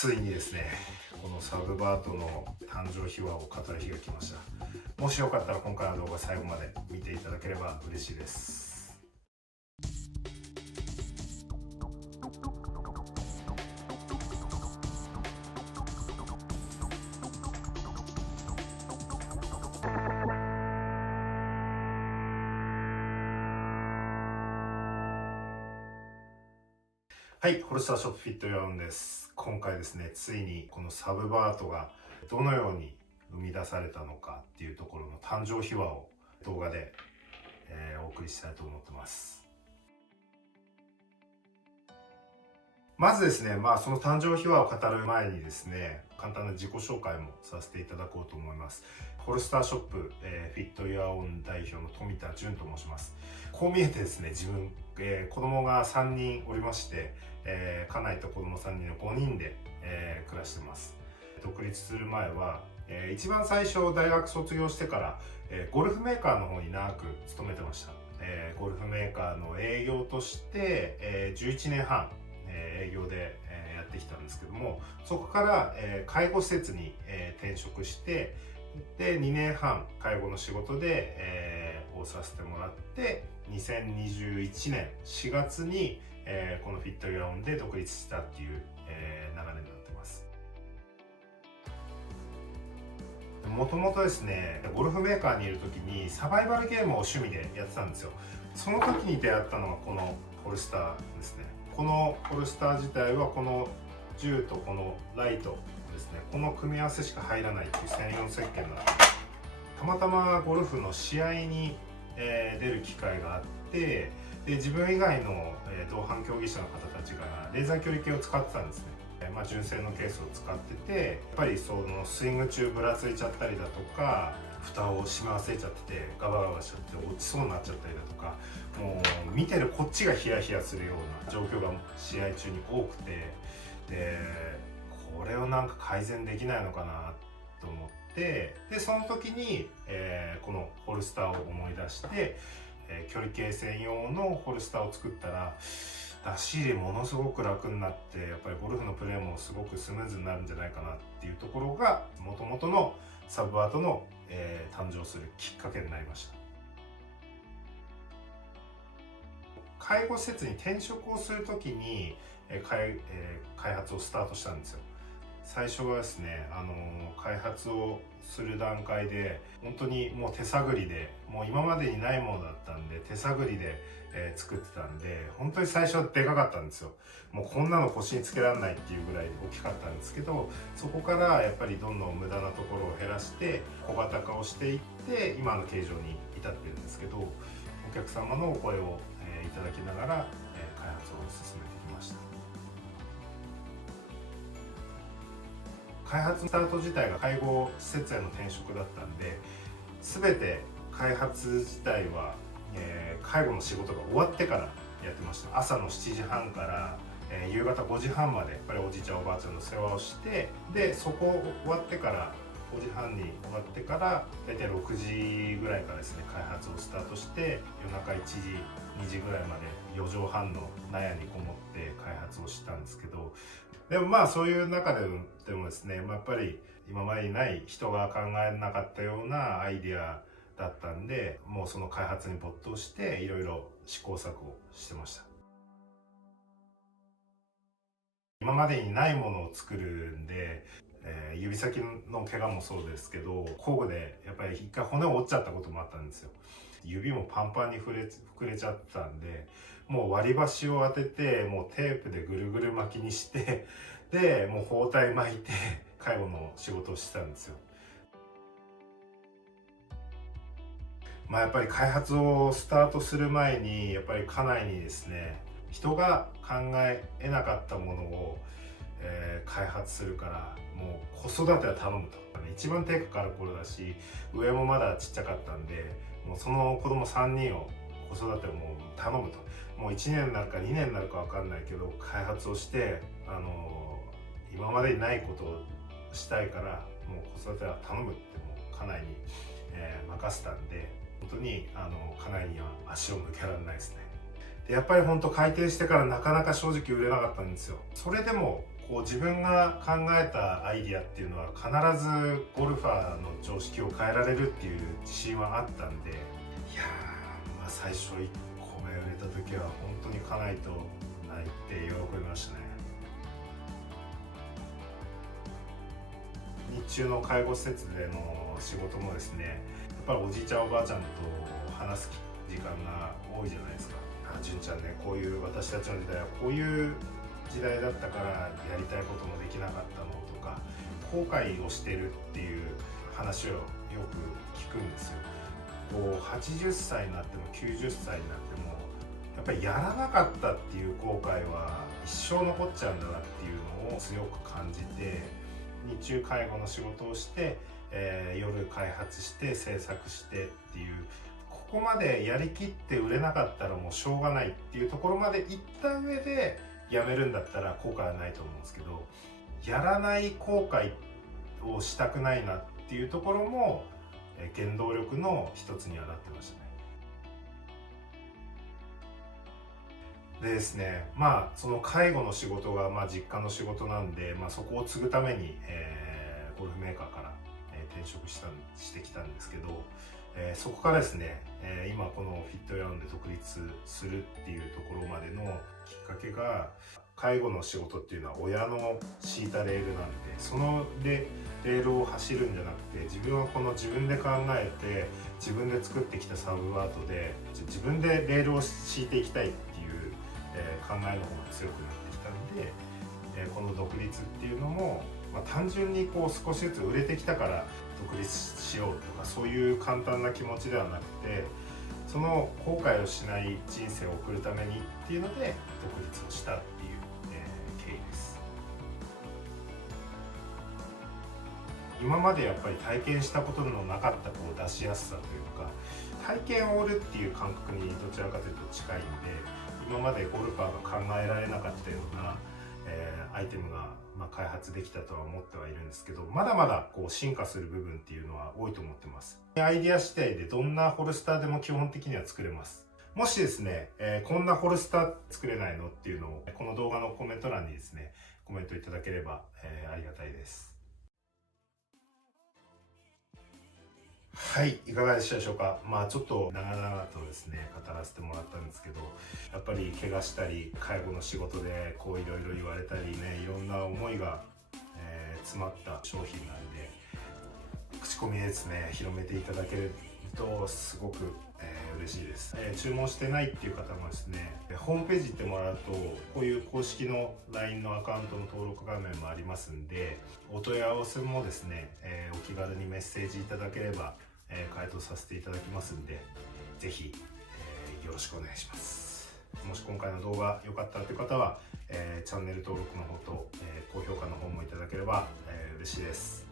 ついにですね、このサブバートの誕生秘話を語る日が来ました。もしよかったら今回の動画最後まで見ていただければ嬉しいです。はい、ホルスターショップフィットヨンです。今回ですね、ついにこのサブバートがどのように生み出されたのかっていうところの誕生秘話を動画で、お送りしたいと思ってます。まずですね、その誕生秘話を語る前にですね、簡単な自己紹介もさせていただこうと思います。ホルスターショップ、フィットイヤーオン代表の富田淳と申します。こう見えてですね、自分、子供が3人おりまして、家内と子供3人の5人で、暮らしてます。独立する前は、一番最初大学卒業してから、ゴルフメーカーの方に長く勤めてました。ゴルフメーカーの営業として、11年半営業でやってきたんですけども、そこから介護施設に転職して、で2年半介護の仕事でをさせてもらって、2021年4月にこのフィットイヤーオンで独立したっていう流れになってます。もともとですね、ゴルフメーカーにいる時にサバイバルゲームを趣味でやってたんですよ。その時に出会ったのがこのホルスターですね。このホルスター自体はこの銃とこのライトですね、この組み合わせしか入らないっていう専用設計になって、たまたまゴルフの試合に出る機会があって、で自分以外の同伴競技者の方たちがレーザー距離計を使ってたんですね。純正のケースを使ってて、やっぱりそのスイング中ぶらついちゃったりだとか、蓋を閉め忘れちゃっててガバガバしちゃって落ちそうになっちゃったりだとか、もう見てるこっちがヒヤヒヤするような状況が試合中に多くて、でこれをなんか改善できないのかなと思って、でその時に、このホルスターを思い出して、距離計専用のホルスターを作ったら出し入れものすごく楽になって、やっぱりゴルフのプレーもすごくスムーズになるんじゃないかなっていうところがもともとのサブバートの、誕生するきっかけになりました。介護施設に転職をする時に、開発をスタートしたんですよ。最初はですね、開発をする段階で本当にもう手探りで、もう今までにないものだったんで手探りで、作ってたんで、本当に最初はでかかったんですよ。もうこんなの腰につけられないっていうぐらい大きかったんですけど、そこからやっぱりどんどん無駄なところを減らして小型化をしていって今の形状に至ってるんですけど、お客様のお声を、いただきながら、開発を進めてきました。開発スタート自体が介護施設への転職だったんで、全て開発自体は、介護の仕事が終わってからやってました。朝の7時半から、夕方5時半までやっぱりおじいちゃんおばあちゃんの世話をして、でそこ終わってから5時半に終わってから大体6時ぐらいからですね、開発をスタートして、夜中1時2時ぐらいまで4畳半の納屋にこもって開発をしたんですけど、でもそういう中でもですね、やっぱり今までにない人が考えなかったようなアイディアだったんで、もうその開発に没頭していろいろ試行錯誤してました。今までにないものを作るんで、指先の怪我もそうですけど、工具でやっぱり一回骨を折っちゃったこともあったんですよ。指もパンパンに膨れちゃってたんで、もう割り箸を当てて、もうテープでぐるぐる巻きにしてでもう包帯巻いて介護の仕事をしてたんですよ。やっぱり開発をスタートする前に、やっぱり家内にですね、人が考え得なかったものを、開発するから、もう子育ては頼むと。一番手かかる頃だし、上もまだちっちゃかったんで、もうその子供3人を子育てをもう頼むと。もう1年になるか2年になるか分かんないけど開発をして、今までにないことをしたいから、もう子育ては頼むってもう家内に、任せたんで、本当に家内には足を向けられないですね。でやっぱり本当開店してからなかなか正直売れなかったんですよ。それでもこう自分が考えたアイディアっていうのは必ずゴルファーの常識を変えられるっていう自信はあったんで、いやー、最初1個目売れた時は本当に家内と泣いて喜びましたね。日中の介護施設での仕事もですね、やっぱりおじいちゃんおばあちゃんと話す時間が多いじゃないですか。純ちゃんね、こういう私たちの時代はこういう時代だったからやりたいこともできなかったのとか、後悔をしてるっていう話をよく聞くんですよ。こう80歳になっても90歳になってもやっぱりやらなかったっていう後悔は一生残っちゃうんだなっていうのを強く感じて、日中介護の仕事をして、夜開発して制作してっていう、ここまでやりきって売れなかったらもうしょうがないっていうところまで行った上でやめるんだったら後悔はないと思うんですけど、やらない後悔をしたくないなっていうところも原動力の一つにはなってましたね。でですね、その介護の仕事が実家の仕事なんで、そこを継ぐために、ゴルフメーカーから、転職してきたんですけど、そこからですね、今このフィットヤウンで独立するっていうところまでのきっかけが、介護の仕事っていうのは親の敷いたレールなんで、そのレールを走るんじゃなくて、自分はこの自分で考えて自分で作ってきたサブアートで自分でレールを敷いていきたいっていう考えの方が強くなってきたんで、この独立っていうのも、単純にこう少しずつ売れてきたから独立しようとか、そういう簡単な気持ちではなくて、その後悔をしない人生を送るためにっていうので独立をしたっていう、経緯です。今までやっぱり体験したことのなかったこう出しやすさというか、体験を売るっていう感覚にどちらかというと近いんで、今までゴルファーが考えられなかったような、アイテムが開発できたとは思ってはいるんですけど、まだまだこう進化する部分っていうのは多いと思ってます。アイディア次第でどんなホルスターでも基本的には作れます。もしですね、こんなホルスター作れないのっていうのをこの動画のコメント欄にですね、コメントいただければ、ありがたいです。はい、いかがでしたでしょうか。ちょっと長々とですね、語らせてもらったんですけど、やっぱり怪我したり、介護の仕事でこういろいろ言われたりね、いろんな思いが、詰まった商品なんで、口コミでですね、広めていただけるとすごく、嬉しいです。注文してないっていう方もですね、ホームページ行ってもらうと、こういう公式の LINE のアカウントの登録画面もありますんで、お問い合わせもですね、お気軽にメッセージいただければ、回答させていただきますんで、ぜひ、よろしくお願いします。もし今回の動画良かったという方は、チャンネル登録の方と、高評価の方もいただければ、嬉しいです。